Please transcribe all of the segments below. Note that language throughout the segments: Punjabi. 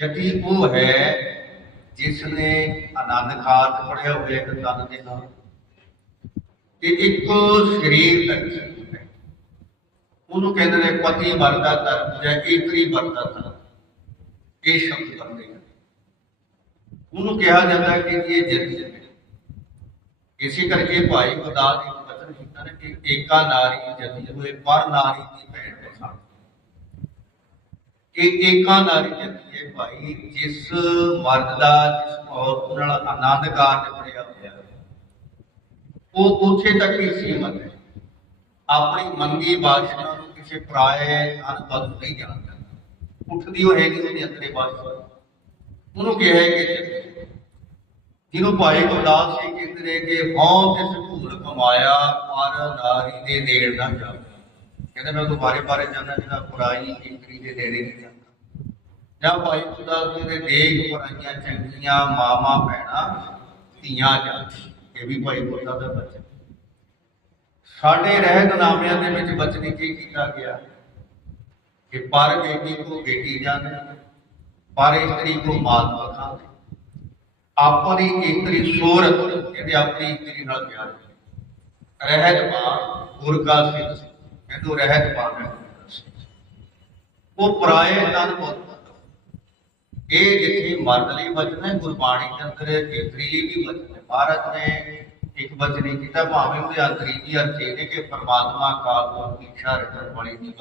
ਜਤੀ ਉਹ ਹੈ ਜਿਸ ਨੇ ਆਨੰਦ ਖਾਤ ਪੜਿਆ ਹੋਇਆ ਇੱਕ ਤਨ ਦੇ ਨਾਲ। ਤੇ ਇੱਕੋ ਸਰੀਰ ਤੱਕ ਉਹਨੂੰ ਕਹਿੰਦੇ ਨੇ ਪਤੀ ਵਰਤਾ ਧਰਮ ਜਾਂ ਇਤਰੀ ਵਰਤਾ ਧਰਮ ਇਹ ਸ਼ਬਦ ਵਰਤੇ ਜਾਂਦੇ ਉਹਨੂੰ ਕਿਹਾ ਜਾਂਦਾ ਹੈ ਕਿ ਇਹ ਜਤੀ ਹੈ। ਇਸੇ ਕਰਕੇ ਭਾਈ ਗੁਰਦਾਸ ਨੇ ਬਚਨ ਕੀਤਾ ਨੇ ਕਿ ਏਕਾ ਨਾਰੀ ਜਤੀ ਹੋਏ, ਪਰ ਨਾਰੀ ਦੀ ਕਿ ਏਕਾਂ ਨਾਰੀ ਜਤੀ ਭਾਈ, ਜਿਸ ਮਰਦ ਦਾ, ਜਿਸ ਔਰਤ ਨਾਲ ਆਨੰਦ ਕਾਰਜ ਪੜਿਆ ਹੋਇਆ ਉਹ ਉੱਥੇ ਤੱਕ ਹੀ ਸੀਮਤ ਹੈ ਆਪਣੀ ਮੰਗੀ ਬਾਸ਼ਨਾ ਨੂੰ ਕਿਸੇ ਪਰਾਏ ਅਨਪਦ ਨਹੀਂ ਜਾਣਦਾ। ਉੱਠਦੀ ਉਹ ਹੈਗੀ ਉਹਦੇ ਅੰਦਰੇ ਬਾਸ਼ਨਾ ਉਹਨੂੰ ਕਿਹਾ ਹੈ ਕਿ ਜਿਹਨੂੰ ਭਾਈ ਗੁਰਦਾਸ ਜੀ ਕਹਿੰਦੇ ਨੇ ਕਿ ਹਉ ਤਿਸ ਭੂਲ ਕਮਾਇਆ, ਪਰ ਨਾਰੀ ਦੇ ਨੇੜ ਨਾ ਜਾਵੇ। ਕਹਿੰਦੇ ਮੈਂ ਦੁਬਾਰੇ ਬਾਰੇ ਜਾਣਾ ਜਿਹੜਾ ਪੁਰਾਈ ਇਕਰੀ ਦੇ ਨੇੜੇ ਨਹੀਂ ਜਾਂਦਾ। ਜਾਂ ਭਾਈ ਗੁਰਦਾਸ ਦੇ ਦੇਖ ਪੁਰਾਈਆਂ ਚੰਗੀਆਂ ਮਾਮਾ ਭੈਣਾ, ਧੀਆਂ ਜਾਂ ਇਹ ਵੀ ਭਾਈ ਗੁਰਦਾਸ ਦਾ ਬਚਨ। ਸਾਡੇ ਰਹਿਤਨਾਮਿਆਂ ਦੇ ਵਿੱਚ ਬਚਨ ਕੀ ਕੀਤਾ ਗਿਆ ਕਿ ਪਰ ਬੇਟੀ ਕੋ ਬੇਟੀ ਜਾਣੇ, ਪਰ ਇਸਤਰੀ ਕੋ ਮਾਤ ਬਖਾਵੇ ਆਪਣੀ ਇਤਰੀ ਸੂਰਤ ਕਹਿੰਦੇ ਆਪਣੀ ਇਤਰੀ ਨਾਲ ਪਿਆਰ ਕਰੇ। ਰਹਿਤ ਮਾਂ, ਗੁਰਗਾ ਸਿੰਘ ਕਹਿੰਦੋ ਰਹਿਤ ਮਾਂ ਉਹ ਪਰਾਏ ਤਨ ਬਹੁਤ ਇਹ ਜਿੱਥੇ ਮਰਨ ਲਈ ਵਚਨ ਗੁਰਬਾਣੀ ਦੇ ਅੰਦਰ ਇਤਰੀ ਲਈ ਵੀ ਵਚਨ ਹੈ। ਭਾਰਤ ਨੇ ਇੱਕ ਵਚਨ ਕੀਤਾ, ਭਾਵੇਂ ਉਹਦੇ ਅੰਤਰੀਜੀ ਅਰਥ ਇਹ ਨੇ ਕਿ ਪਰਮਾਤਮਾ ਕਾਲ ਇੱਛਾ ਰੱਖਣ ਵਾਲੀ ਦੀ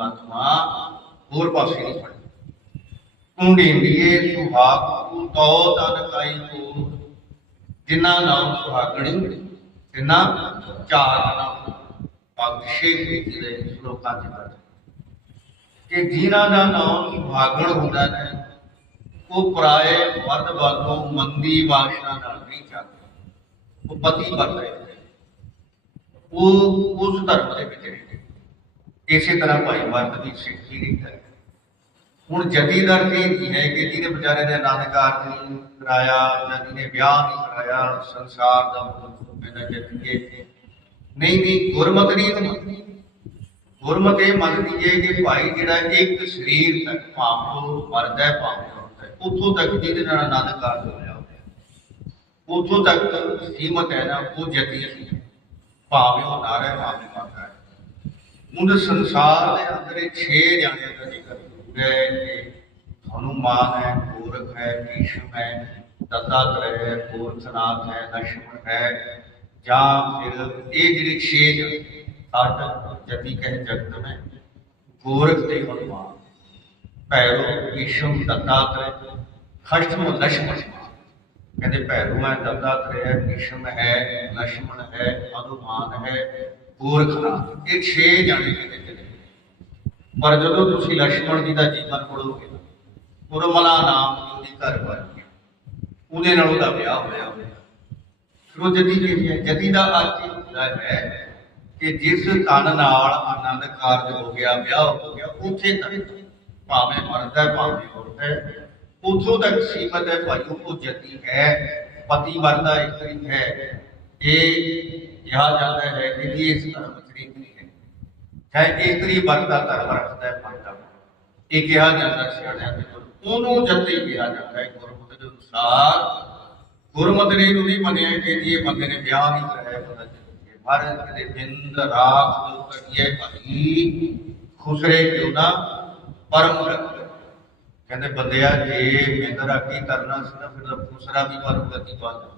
ਹੋਰ ਪਾਸੇ ਨਹੀਂ ਪੜੀ ਕੁੰਡੀਂਦੀਏ ਸੁਹਾਗ ਤੋ ਤਨ ਕਾਈ ਕੋ। ਜਿਨ੍ਹਾਂ ਨਾਮ ਸੁਹਾਗਣੀ ਜਿਨ੍ਹਾਂ ਚਾਰ ਨਾਮ ਪਾਗਸ਼ੇ ਵਿੱਚ ਸ਼ਲੋਕਾਂ ਚ ਵਰਤੇ। ਕਿ ਜਿਨ੍ਹਾਂ ਦਾ ਨਾਮ ਸੁਹਾਗਣ ਹੁੰਦਾ ਹੈ, ਉਹ ਪਰਾਏ ਮਰਦ ਵੱਲੋਂ ਮੰਦੀ ਬਾਸ਼ਾ ਨਾਲ ਨਹੀਂ ਚੱਲਦਾ। ਉਹ ਪਤੀ ਬਣ ਰਹੇ ਨੇ। ਉਹ ਉਸ ਧਰਮ ਦੇ ਵਿੱਚ ਰਹਿੰਦੇ ਇਸੇ ਤਰ੍ਹਾਂ ਭਾਈ ਮਰਦ ਦੀ ਸਿੱਖੀ ਨਹੀਂ ਕਰਦੇ ਹੁਣ ਜਦੀਦਰ ਕੀ ਨਹੀਂ ਹੈ ਕਿ ਜਿਹਨੇ ਵਿਚਾਰੇ ਨੇ ਆਨੰਦ ਕਾਰਜ ਨਹੀਂ ਕਰਾਇਆ, ਜਾਂ ਜਿਹਨੇ ਵਿਆਹ ਨਹੀਂ ਕਰਾਇਆ, ਸੰਸਾਰ ਦਾ ਮਤਲਬ ਇਹਦਾ ਜੱਦੀਏ ਨਹੀਂ ਵੀ ਗੁਰਮਤ ਨਹੀਂ ਮੰਨਦੀ। ਗੁਰਮਤ ਇਹ ਮੰਨਦੀ ਹੈ ਕਿ ਭਾਈ ਜਿਹੜਾ ਇੱਕ ਸਰੀਰ ਤੱਕ ਭਾਵੇਂ ਉਹ ਮਰਦਾ ਹੈ, ਭਾਵੇਂ ਹੁੰਦਾ ਹੈ। ਉੱਥੋਂ ਤੱਕ ਜਿਹਦੇ ਨਾਲ ਆਨੰਦ ਕਾਰਜ ਹੋ ਰਿਹਾ ਹੋਵੇ ਉੱਥੋਂ ਤੱਕ ਸੀਮਤ ਹੈ ਨਾ, ਉਹ ਜਤੀ ਅਸੀਂ ਭਾਵੇਂ ਉਹ ਨਾਰਾ ਹੈ, ਭਾਵੇਂ ਮਾਤਾ ਹੈ। ਉਹਨ ਸੰਸਾਰ ਦੇ ਅੰਦਰ ਇਹ ਛੇ ਜਾਣਿਆਂ ਦਾ ਜ਼ਿਕਰ ਹੈ ਤੁਹਾਨੂੰ ਮਾਨ ਹੈ, ਗੋਰਖ ਹੈ ਈਸ਼ਮ ਹੈ ਦੱਤਾ ਹੈ ਗੋਰਖਨਾਥ ਹੈ ਦਸ਼ਮਣ ਹੈ। ਜਾਂ ਫਿਰ ਇਹ ਜਿਹੜੇ ਛੇ ਜਨ ਸਾਧਕ ਜਪੀ ਕਹਿ ਜਗਤ ਮੈਂ ਗੋਰਖ ਤੇ ਹਨੂਮਾਨ। ਭੈਰੋ ਈਸ਼ਮ ਦਤਾ ਕਰੇ ਖਸ਼ਮ ਲਸ਼ਮਣ ਕਹਿੰਦੇ ਭੈਰੂ, ਮੈਂ ਦਤਾ ਕਰੇ ਈਸ਼ਮ ਹੈ ਲਸ਼ਮਣ ਹੈ, ਹਨੂਮਾਨ ਹੈ ਗੋਰਖਨਾਥ ਇਹ ਛੇ ਜਾਣੇ ਕਹਿੰਦੇ ਪਰ ਜਦੋਂ ਤੁਸੀਂ ਲక్ష్మణ ਜੀ ਦਾ ਜੀਵਨ ਪੜੋਗੇ ਉਰਮਲਾ ਨਾਮ ਦੀ ਘਰ ਵਾਲੀ ਉਹਦੇ ਨਾਲ ਉਹਦਾ ਵਿਆਹ ਹੋਇਆ ਹੋਇਆ। ਫਿਰ ਉਹ ਜਿਹੜੀ ਹੈ, ਜਦੀ ਦਾ ਅਰਥ ਇਹ ਹੁੰਦਾ ਹੈ ਕਿ ਜਿਸ ਤਨ ਨਾਲ ਆਨੰਦ ਕਾਰਜ ਹੋ ਗਿਆ, ਵਿਆਹ ਹੋ ਗਿਆ, ਉੱਥੇ ਤੱਕ ਭਾਵੇਂ ਮਰਦ ਹੈ, ਭਾਵੇਂ ਔਰਤ ਹੈ, ਉੱਥੋਂ ਤੱਕ ਸੀਮਤ ਹੈ ਭਾਈ ਉਹ ਜਤੀ ਹੈ, ਪਤੀ ਵਰਦਾ ਇਸਤਰੀ ਹੈ। ਇਹ ਕਿਹਾ ਜਾਂਦਾ ਹੈ ਕਿ ਜੀ ਧਰਮ ਵਿੱਚ ਹੈ। ਚਾਹੇ ਇਸਤਰੀ ਵਰਦਾ ਧਰਮ ਰੱਖਦਾ ਹੈ ਪੰਡਾ ਇਹ ਕਿਹਾ ਜਾਂਦਾ ਸਿਆਣਿਆਂ ਦੇ ਉਹਨੂੰ ਜਤੀ ਕਿਹਾ ਜਾਂਦਾ ਹੈ ਗੁਰਮਤਿ ਦੇ ਅਨੁਸਾਰ ਗੁਰਮਤਿ ਨੇ ਇਹਨੂੰ ਨਹੀਂ ਮੰਨਿਆ ਕਿ ਇਹ ਬੰਦੇ ਨੇ ਵਿਆਹ ਨਹੀਂ ਕਰਾਇਆ ਪਤਾ ਚੱਲੇ ਭਾਰਤ ਦੇ ਬਿੰਦ, ਰਾਖ ਜੋ ਕਰੀਏ ਭਾਈ ਖੁਸਰੇ ਕਿਉਂ ਨਾ, ਪਰਮ ਗਤੀ ਕਹਿੰਦੇ ਬੰਦਿਆ, ਜੇ ਬਿੰਦ ਰਾਖੀ ਕਰਨਾ ਸੀ ਨਾ, ਫਿਰ ਖੁਸਰਾ ਵੀ ਪਰਮ ਗਤੀ ਪਾ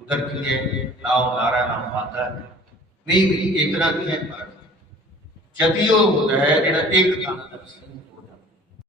ਉਧਰ ਕੀ ਹੈ? ਨਾ ਨਾਰਾ ਨਾਮ ਮਾਤਾ। ਨਹੀਂ ਨਹੀਂ, ਇਤਨਾ ਕੀ ਹੈ? ਭਾਰਤ ਉਹ ਹੁੰਦਾ ਹੈ ਜਿਹੜਾ ਇੱਕ ਤਨ ਦਾ ਸੀ।